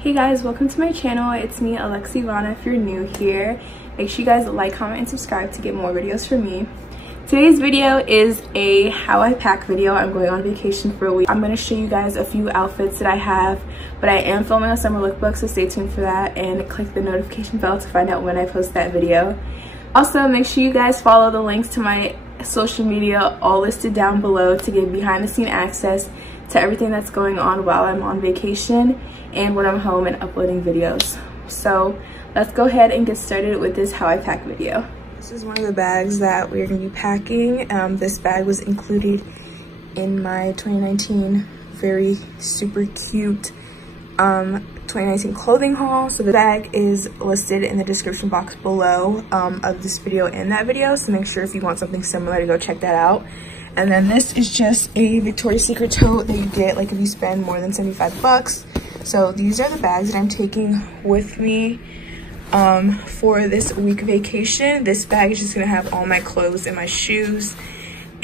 Hey guys, welcome to my channel. It's me, Alexivana. If you're new here, make sure you guys like, comment, and subscribe to get more videos from me. Today's video is a how I pack video. I'm going on vacation for a week. I'm going to show you guys a few outfits that I have, but I am filming a summer lookbook, so stay tuned for that and click the notification bell to find out when I post that video. Also, make sure you guys follow the links to my social media, all listed down below, to get behind the scene access to everything that's going on while I'm on vacation and when I'm home and uploading videos. So let's go ahead and get started with this how I pack video. This is one of the bags that we're going to be packing. This bag was included in my 2019 very super cute 2019 clothing haul. So the bag is listed in the description box below of this video and that video, so make sure if you want something similar to go check that out. And then this is just a Victoria's Secret tote that you get like if you spend more than 75 bucks. So these are the bags that I'm taking with me for this week vacation. This bag is just gonna have all my clothes and my shoes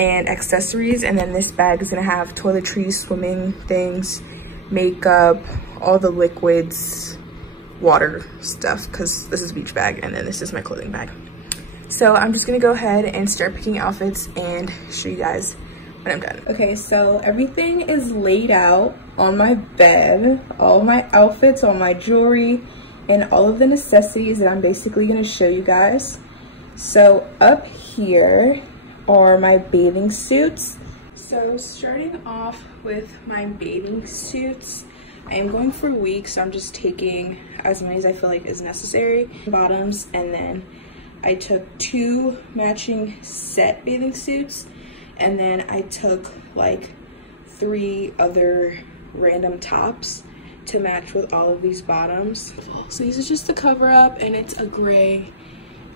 and accessories, and then this bag is gonna have toiletries, swimming things, makeup, all the liquids, water stuff, because this is a beach bag, and then this is my clothing bag. So I'm just gonna go ahead and start picking outfits and show you guys when I'm done. Okay, so everything is laid out on my bed, all my outfits, all my jewelry, and all of the necessities that I'm basically gonna show you guys. So up here are my bathing suits. So starting off with my bathing suits, I am going for a week, so I'm just taking as many as I feel like is necessary. Bottoms, and then I took 2 matching set bathing suits, and then I took like 3 other random tops to match with all of these bottoms. So these are just the cover up, and it's a gray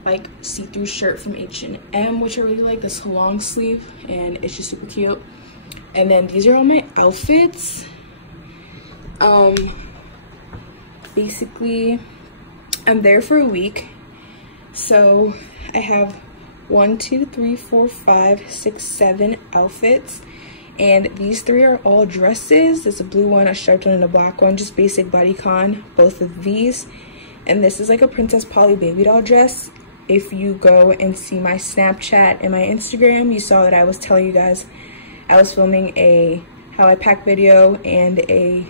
like see-through shirt from H&M, which I really like, this long sleeve, and it's just super cute. And then these are all my outfits. Basically I'm there for a week, so I have 1, 2, 3, 4, 5, 6, 7 outfits, and these 3 are all dresses. There's a blue one, a striped one, and a black one, just basic bodycon, both of these. And this is like a Princess Polly baby doll dress. If you go and see my Snapchat and my Instagram, you saw that I was telling you guys I was filming a how I pack video and a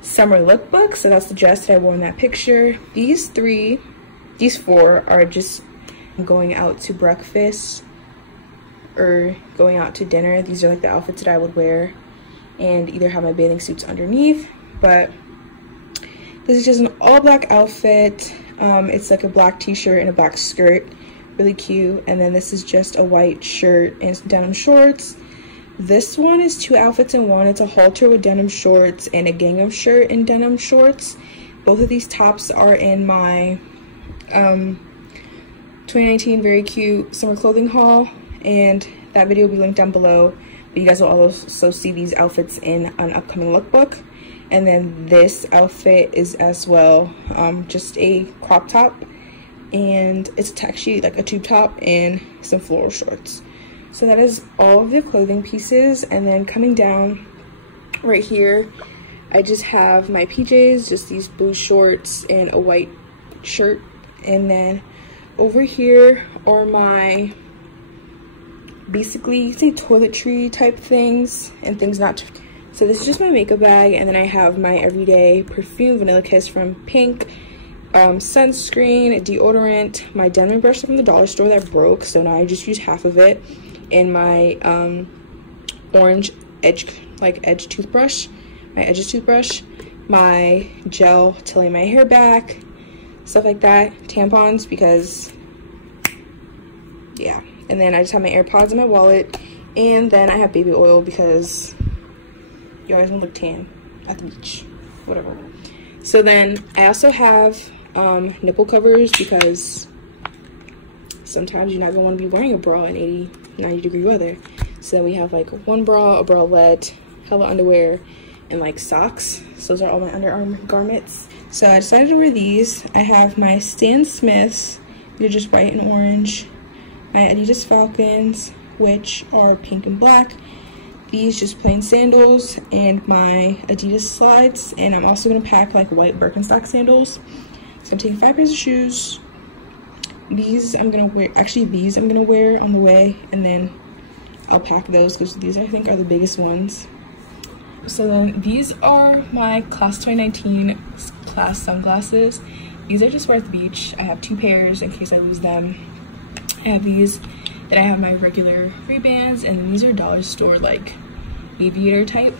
summer lookbook, so that's the dress that I wore in that picture. These 4 are just going out to breakfast or going out to dinner. These are like the outfits that I would wear and either have my bathing suits underneath. But this is just an all black outfit. It's like a black t-shirt and a black skirt, really cute. And then this is just a white shirt and some denim shorts. This one is 2 outfits in one. It's a halter with denim shorts and a gingham shirt and denim shorts. Both of these tops are in my 2019 very cute summer clothing haul, and that video will be linked down below. But you guys will also see these outfits in an upcoming lookbook. And then this outfit is as well just a crop top, and it's a tack sheet, like a tube top, and some floral shorts. So that is all of the clothing pieces. And then coming down right here, I just have my PJs, just these blue shorts and a white shirt. And then over here are my basically say toiletry type things and things not. So this is just my makeup bag, and then I have my everyday perfume, Vanilla Kiss from Pink, sunscreen, deodorant, my denim brush from the dollar store that broke, so now I just use half of it, and my orange edge toothbrush, my Edges toothbrush, my gel to lay my hair back, stuff like that, tampons, because yeah. And then I just have my AirPods in my wallet, and then I have baby oil because you always want to look tan at the beach, whatever. So then I also have nipple covers, because sometimes you're not gonna want to be wearing a bra in 80, 90 degree weather. So then we have like one bra, a bralette, hella underwear, and like socks. So those are all my underarm garments. So I decided to wear these. I have my Stan Smiths, they're just white and orange. My Adidas Falcons, which are pink and black. these just plain sandals and my Adidas slides, and I'm also gonna pack like white Birkenstock sandals. So I'm taking 5 pairs of shoes. These I'm gonna wear, actually these I'm gonna wear on the way, and then I'll pack those because these I think are the biggest ones. So then these are my class 2019 class sunglasses. These are just for at the beach. I have 2 pairs in case I lose them. I have these, then I have my regular Ray-Bans, and these are dollar store like aviator type.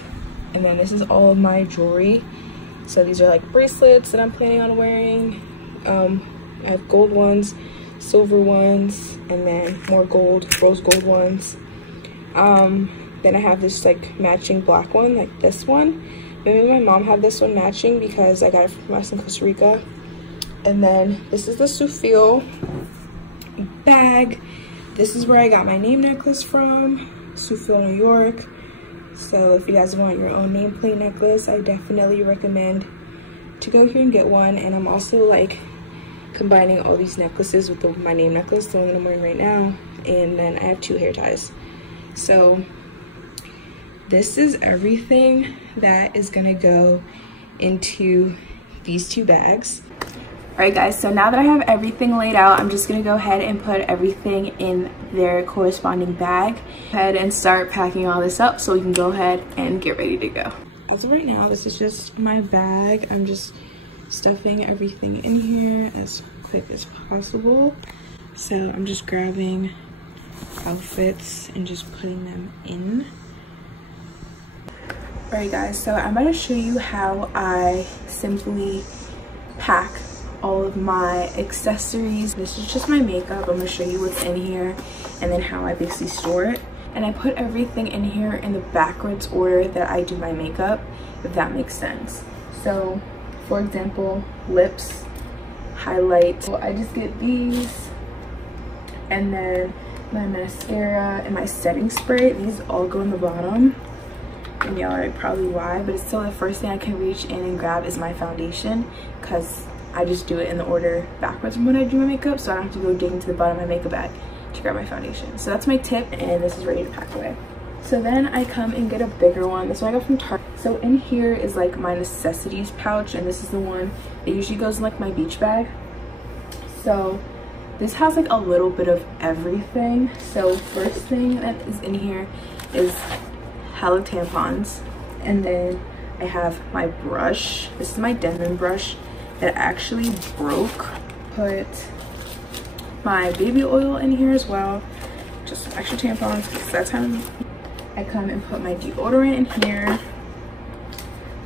And then this is all of my jewelry. So these are like bracelets that I'm planning on wearing. I have gold ones, silver ones, and then more gold, rose gold ones. Then I have this like matching black one, like this one. Maybe my mom had this one matching because I got it from us in Costa Rica. And then this is the Sufil bag. This is where I got my name necklace from, Sufil, New York. So if you guys want your own nameplate necklace, I definitely recommend to go here and get one. And I'm also like combining all these necklaces with my name necklace, the one that I'm wearing right now. And then I have 2 hair ties. So this is everything that is gonna go into these 2 bags. All right guys, so now that I have everything laid out, I'm just gonna go ahead and put everything in their corresponding bag. Go ahead and start packing all this up so we can go ahead and get ready to go. As of right now, this is just my bag. I'm just stuffing everything in here as quick as possible. So I'm just grabbing outfits and just putting them in. Alright guys, so I'm going to show you how I simply pack all of my accessories. This is just my makeup. I'm going to show you what's in here and then how I basically store it. And I put everything in here in the backwards order that I do my makeup, if that makes sense. So for example, lips, highlight. So I just get these, and then my mascara and my setting spray. These all go in the bottom. And y'all are probably why, but it's still the first thing I can reach in and grab is my foundation, because I just do it in the order backwards from when I do my makeup, so I don't have to go dig into the bottom of my makeup bag to grab my foundation. So that's my tip, and this is ready to pack away. So then I come and get a bigger one. This one I got from Target. So in here is like my necessities pouch, and this is the one that usually goes in like my beach bag. So this has like a little bit of everything. So first thing that is in here is hella tampons, and then I have my brush. This is my Denman brush that actually broke. Put my baby oil in here as well, just some extra tampons because that's how I come and put my deodorant in here,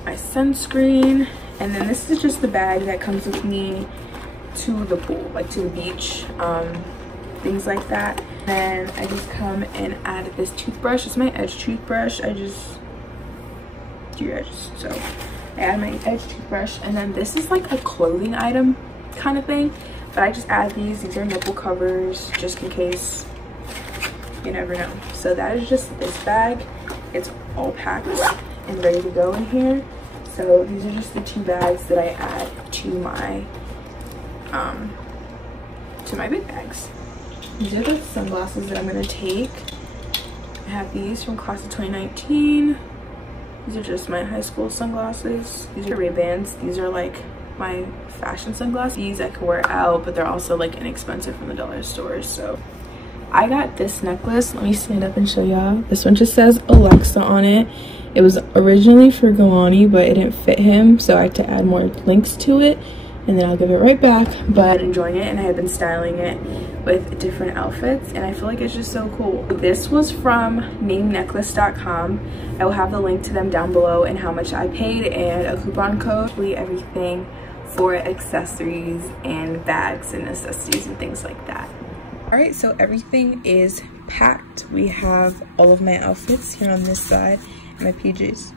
my sunscreen, and then this is just the bag that comes with me to the pool, like to the beach, things like that. And I just come and add this toothbrush. It's my Edge toothbrush. I just do edges, so I add my Edge toothbrush. And then this is like a clothing item kind of thing, but I just add these. These are nipple covers just in case, you never know. So that is just this bag. It's all packed and ready to go in here. So these are just the 2 bags that I add to my big bags. These are the sunglasses that I'm gonna take. I have these from class of 2019. These are just my high school sunglasses. These are Ray-Bans. These are like my fashion sunglasses. These I could wear out, but they're also like inexpensive from the dollar stores. So I got this necklace. Let me stand up and show y'all. This one just says Alexa on it. It was originally for Galani, but it didn't fit him, so I had to add more links to it, and then I'll give it right back. But I'm enjoying it, and I have been styling it with different outfits, and I feel like it's just so cool. This was from namenecklace.com. I will have the link to them down below and how much I paid and a coupon code. Everything for accessories and bags and necessities and things like that. All right, so everything is packed. We have all of my outfits here on this side, and my PJs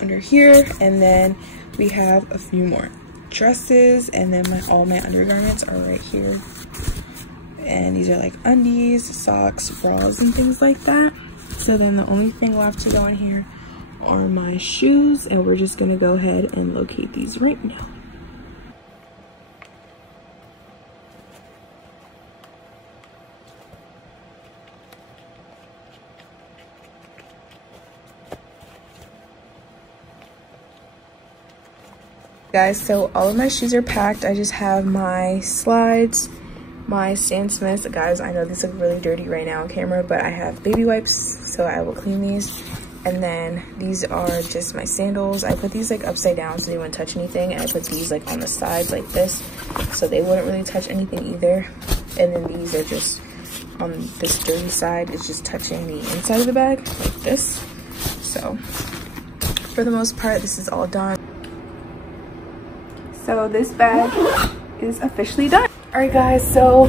under here, and then we have a few more dresses, and then all my undergarments are right here. And these are like undies, socks, bras, and things like that. So then the only thing left to go in here are my shoes, and we're just gonna go ahead and locate these right now. Guys, so all of my shoes are packed. I just have my slides, my Stan Smiths. Guys, I know these look really dirty right now on camera, but I have baby wipes, so I will clean these. And then these are just my sandals. I put these like upside down so they wouldn't touch anything, and I put these like on the sides like this so they wouldn't really touch anything either. And then these are just on this dirty side, it's just touching the inside of the bag like this. So for the most part, this is all done. So this bag is officially done. All right guys, so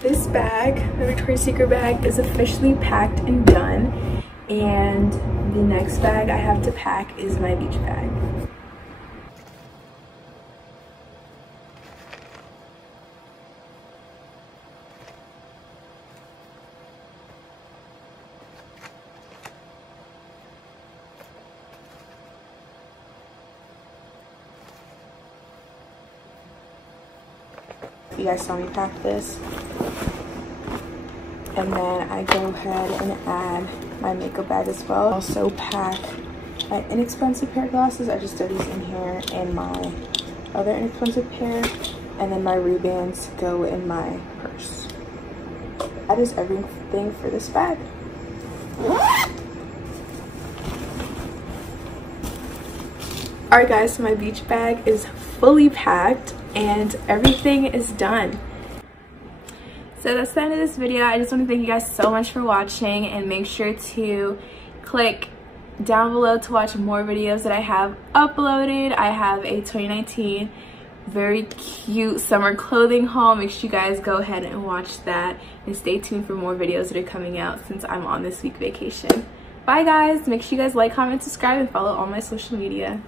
this bag, the Victoria's Secret bag, is officially packed and done. And the next bag I have to pack is my beach bag. You guys saw me pack this. And then I go ahead and add my makeup bag as well. Also pack my inexpensive pair of glasses. I just throw these in here, and my other inexpensive pair. And then my Ray-Bans go in my purse. That is everything for this bag. Alright guys, so my beach bag is fully packed and everything is done. So that's the end of this video. I just want to thank you guys so much for watching, and make sure to click down below to watch more videos that I have uploaded. I have a 2019 very cute summer clothing haul. Make sure you guys go ahead and watch that, and stay tuned for more videos that are coming out since I'm on this week vacation. Bye guys. Make sure you guys like, comment, subscribe, and follow all my social media.